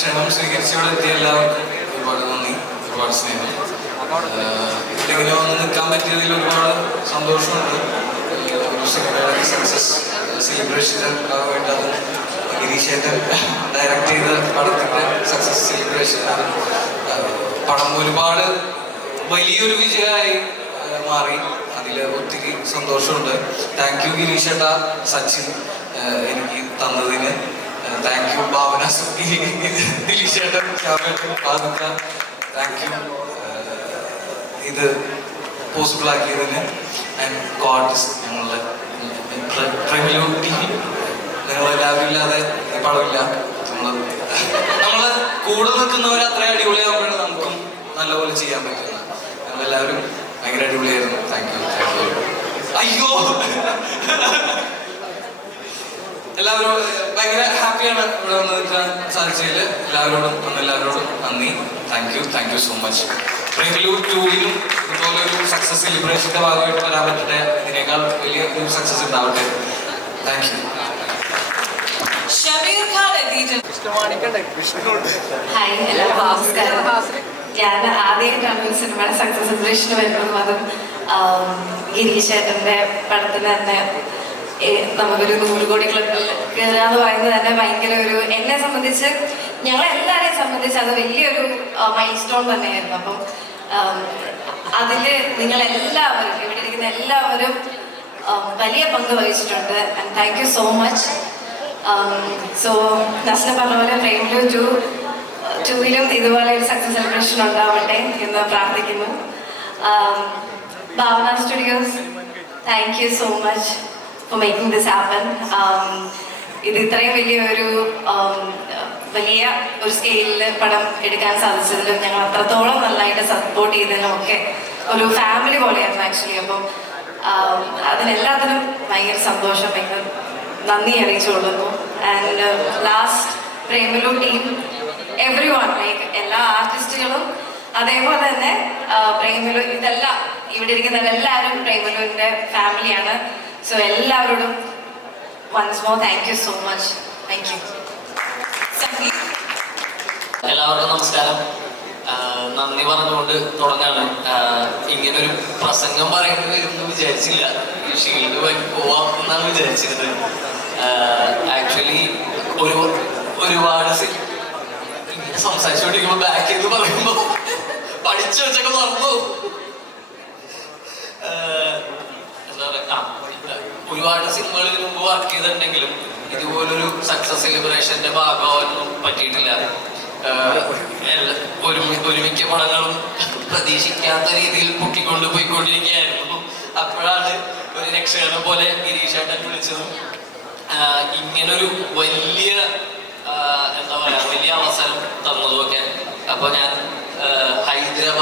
ക്ഷണം സ്വീകരിച്ച് ഇവിടെ എത്തിയ എല്ലാവർക്കും ഒരുപാട് നന്ദി ഒരുപാട് സ്നേഹം. ആഹ് ഇതിങ്ങനെ വന്ന് നിൽക്കാൻ പറ്റിയതിൽ ഒരുപാട് സന്തോഷമുണ്ട്. സക്സസ് സെലിബ്രേഷൻ ഭാഗമായിട്ട് അത് ഗിരീഷേട്ടൻ ഡയറക്റ്റ് ചെയ്ത പടത്തിന്റെ സക്സസ് സെലിബ്രേഷൻ പടം ഒരുപാട് വലിയൊരു വിജയമായി മാറി. അതിൽ ഒത്തിരി സന്തോഷമുണ്ട്. താങ്ക് യു ഗിരീഷേട്ട സച്ചിൻ എനിക്ക് തന്നതിന്. താങ്ക് യു ഭാവന സുഖി ദിലീഷേട്ടൻ ശ്യാമേട്ടൻ പാതുക്ക താങ്ക് യു ഇത് പോസിബിൾ ആക്കിയതിന്. ആൻഡ് കോർട്ടിസ്റ്റ് ഞങ്ങളുടെ പ്രമിലു ടീം നിങ്ങളെല്ലാവരും ഇല്ലാതെ പടമില്ല നമ്മൾ നമ്മൾ കൂടെ നിൽക്കുന്നവർ അത്ര അടിപൊളിയാകുമ്പോഴാണ് നമുക്കും നല്ലപോലെ ചെയ്യാൻ പറ്റുന്നത്. ഞങ്ങളെല്ലാവരും ഭയങ്കര അടിപൊളിയായിരുന്നു. താങ്ക് യു താങ്ക് യു അയ്യോ! എല്ലാവരും ഭയങ്കര ഹാപ്പിയാണ് ഇവിടെ വന്ന് നിൽക്കാൻ സാധിച്ചതിൽ എല്ലാവരോടും അന്ന് എല്ലാവരോടും നന്ദി. Thank you thank you so much പ്രേമിലൂർ ടൂവിലും ഇതുപോലെ ഒരു സക്സസ് സെലിബ്രേഷന്റെ ഭാഗമായിട്ട് വരാൻ പറ്റട്ടെ? ഇതിനേക്കാൾ വലിയ ഒരു സക്സസ് ഉണ്ടാവട്ടെ? താങ്ക് യു ഷമീർ ഖാൻ എത്തിയിട്ടുണ്ട്. ഹായ് എല്ലാവർക്കും നമസ്കാരം. ഞാൻ ആദ്യമായിട്ടാണ് ഒരു സിനിമയുടെ സക്സസ് സെലിബ്രേഷന് വരുന്നതും അതും ഗിരീഷ് ചേട്ടന്റെ പടത്തിന് തന്നെ. നമുക്കൊരു നൂറ് കോടി എന്ന് പറയുന്നത് തന്നെ ഭയങ്കര ഒരു എന്നെ സംബന്ധിച്ച് ഞങ്ങളെല്ലാവരെയും സംബന്ധിച്ച് അത് വലിയൊരു മൈൽ സ്റ്റോൺ തന്നെയായിരുന്നു. അപ്പം അതിൽ നിങ്ങളെല്ലാവരും ഇവിടെ ഇരിക്കുന്ന എല്ലാവരും വലിയ പങ്ക് വഹിച്ചിട്ടുണ്ട്. And thank you so much so Nasna പറഞ്ഞ പോലെ ഫ്രെയിമിലും ടു ടൂവിലും ഇതുപോലെ ഒരു സക്സസ് സെലിബ്രേഷൻ ഉണ്ടാവട്ടെ എന്ന് പ്രാർത്ഥിക്കുന്നു. Bhavana studios thank you so much for making this happen ഇത് ഇത്രയും വലിയ ഒരു um, വലിയ ഒരു സ്കെയിലിൽ പടം എടുക്കാൻ സാധിച്ചതിലും ഞങ്ങൾ അത്രത്തോളം നന്നായിട്ട് സപ്പോർട്ട് ചെയ്തതിലും ഒക്കെ ഒരു ഫാമിലി പോലെയായിരുന്നു ആക്ച്വലി അപ്പം um, അതിനെല്ലാത്തിനും ഭയങ്കര സന്തോഷം. ഭയങ്കര നന്ദി അറിയിച്ചുകൊള്ളുന്നു. And last Premalu team everyone like എല്ലാ ആർട്ടിസ്റ്റുകളും അതേപോലെ തന്നെ പ്രേമലു ഇതെല്ലാം ഇവിടെ ഇരിക്കുന്നവരെല്ലാവരും പ്രേമലുവിന്റെ ഫാമിലിയാണ് സോ എല്ലാവരോടും once more thank you so much thank you എല്ലാവർക്കും നമസ്കാരം. നന്ദി പറഞ്ഞുകൊണ്ട് തുടങ്ങാണ്. ഇങ്ങനൊരു പ്രസംഗം പറയേണ്ടി വരുമെന്ന് വിചാരിച്ചില്ല. ഷീൽഡ് വഴി പോവാം എന്നാണ് വിചാരിച്ചിരുന്നത്. ആക്ച്വലി ഒരു ഒരുപാട് ഇങ്ങനെ സംസാരിച്ചുകൊണ്ടിരിക്കുമ്പോൾ ബാക്കിൽ നിന്ന് പറയുമ്പോൾ പഠിച്ചു വെച്ചൊക്കെ മറന്നു ആഹ് എന്താ പറയാ ആ, ഒരുപാട് സിനിമകളിൽ മുമ്പ് വർക്ക് ചെയ്തിട്ടുണ്ടെങ്കിലും ഇതുപോലൊരു സക്സസ് സെലിബ്രേഷന്റെ ഭാഗമാവാനൊന്നും പറ്റിയിട്ടില്ല. ഒരു ഒരുമിക്ക പടങ്ങളും പ്രതീക്ഷിക്കാത്ത രീതിയിൽ പൊട്ടിക്കൊണ്ട് പോയിക്കൊണ്ടിരിക്കുകയായിരുന്നു. അപ്പോഴാണ് ഒരു രക്ഷകനെ പോലെ ഗിരീഷേട്ടൻ വിളിച്ചതും. ഇങ്ങനൊരു വലിയ എന്താ പറയാ വലിയ അവസരം തന്നതുമൊക്കെ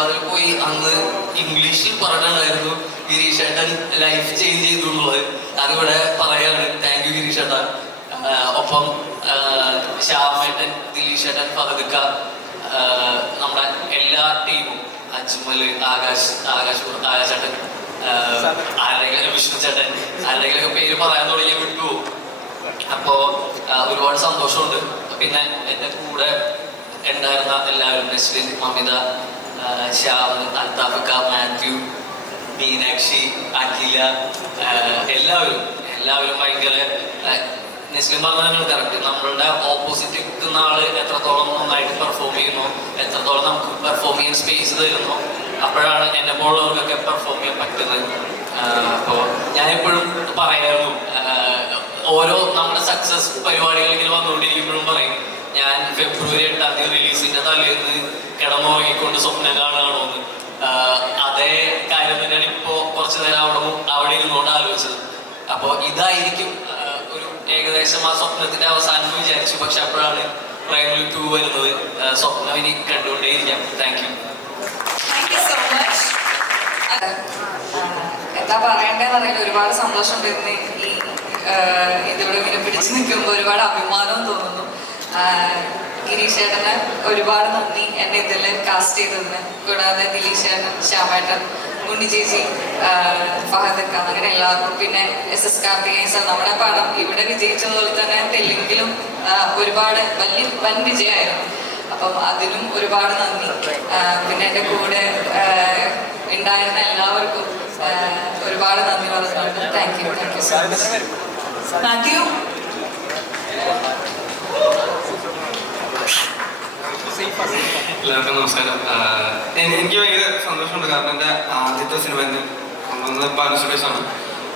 ഹൈദരാബാദിൽ പോയി അന്ന് ഇംഗ്ലീഷിൽ പറഞ്ഞായിരുന്നു ഗിരീഷ് ഏട്ടൻ ലൈഫ് ചേഞ്ച് ചെയ്തുള്ളത് അതിവിടെ പറയാണ് താങ്ക് യു ഗിരീഷ് ഏട്ടൻ ഒപ്പം ശ്യാമേട്ടൻ ദിലീഷ് ഏട്ടൻ പകതുക്ക നമ്മുടെ എല്ലാ ടീമും അജ്മൽ ആകാശ് ആകാശ് ആകാശേട്ടൻ ആരുടെയെങ്കിലും വിഷ്ണു ചേട്ടൻ ആരുടെയെങ്കിലും പേര് പറയാൻ തുടങ്ങിയ വിട്ടുപോകും അപ്പോ ഒരുപാട് സന്തോഷമുണ്ട്. പിന്നെ എന്റെ കൂടെ ഉണ്ടായിരുന്ന എല്ലാവരും നസ്ലിൻ മമിത ആ, ശ്യാം അൽത്താഫിക്ക മാത്യു മീനാക്ഷി അഖില എല്ലാവരും എല്ലാവരും ഭയങ്കര നിസ്ലിം പറഞ്ഞാൽ കറക്റ്റ് നമ്മളുടെ ഓപ്പോസിറ്റ് നിൽക്കുന്ന ആൾ എത്രത്തോളം നന്നായിട്ട് പെർഫോം ചെയ്യുന്നു എത്രത്തോളം നമുക്ക് പെർഫോം ചെയ്യാൻ സ്പേസ് തരുന്നു അപ്പോഴാണ് എന്നെ പോലുള്ളവർക്കൊക്കെ പെർഫോം ചെയ്യാൻ പറ്റുന്നത് അപ്പോൾ ഞാനെപ്പോഴും എപ്പോഴും ആ, ഓരോ നമ്മുടെ സക്സസ് പരിപാടികളിങ്ങനെ വന്നുകൊണ്ടിരിക്കുമ്പോഴും പറയും ഞാൻ ഫെബ്രുവരി എട്ടാം തീയതി റിലീസിന്റെ തലേന്ന് കിടന്നുറങ്ങിക്കൊണ്ട് സ്വപ്നം കാണുകയാണോ അതേ കാര്യം തന്നെയാണ് ഇപ്പോ കുറച്ചു നേരം അവിടെ അവിടെ ഇരുന്നുകൊണ്ട് ആലോചിച്ചത്. അപ്പോൾ ഇതായിരിക്കും ഒരു ഏകദേശം ആ സ്വപ്നത്തിന്റെ അവസാനം വിചാരിച്ചു. പക്ഷെ അപ്പോഴാണ് പ്രൈമറി ടു വരുന്നത്. സ്വപ്നം ഇനി കണ്ടുകൊണ്ടേയിരിക്കാം. താങ്ക് യു എന്താ പറയണ്ടെന്ന് അറിയില്ല. ഒരുപാട് സന്തോഷം ഉണ്ടായിരുന്നു ഈ ഇതിവിടെ ഇങ്ങനെ പിടിച്ചു നിൽക്കുമ്പോൾ ഒരുപാട് അഭിമാനവും തോന്നുന്നു. ഗിരീഷ് ചേട്ടന് ഒരുപാട് നന്ദി എന്നെ ഇതിൽ കാസ്റ്റ് ചെയ്തതിന്. കൂടാതെ ദിലീഷ് ചേട്ടൻ ശ്യാമേട്ടൻ ഉണ്ണി ചേച്ചി ഫഹദ് ഫഹദക്ക അങ്ങനെ എല്ലാവർക്കും. പിന്നെ എസ് എസ് കാർത്തികേയൻ സാർ നമ്മുടെ പടം ഇവിടെ വിജയിച്ചതുപോലെ തന്നെ തെലുങ്കിലും ഒരുപാട് വലിയ വൻ വിജയമായിരുന്നു. അപ്പം അതിനും ഒരുപാട് നന്ദി. പിന്നെ എന്റെ കൂടെ ഉണ്ടായിരുന്ന എല്ലാവർക്കും ഒരുപാട് നന്ദി പറഞ്ഞുകൊണ്ട് thank you thank you so much Matthew. എല്ലാവർക്കും നമസ്കാരം. എനിക്ക് ഭയങ്കര സന്തോഷമുണ്ട്. കാരണം എന്റെ ആദ്യത്തെ സിനിമ തന്നെ പാനസുരേഷാണ്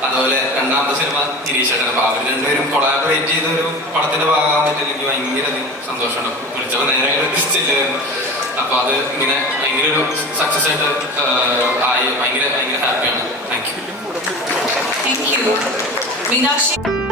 അതുപോലെ രണ്ടാമത്തെ സിനിമ ഗിരീഷേട്ടൻ. അപ്പോൾ അവർ രണ്ടുപേരും കൊളാബറേറ്റ് ചെയ്ത ഒരു പടത്തിന്റെ ഭാഗമാകാൻ പറ്റിയത് എനിക്ക് ഭയങ്കര സന്തോഷമുണ്ട്. വിളിച്ചപ്പോൾ നേരെ ചെല്ലായിരുന്നു അപ്പോൾ അത് ഇങ്ങനെ ഭയങ്കര ഒരു സക്സസ് ആയിട്ട് ആയി. ഭയങ്കര ഭയങ്കര ഹാപ്പിയാണ് താങ്ക് യു. Meenakshi.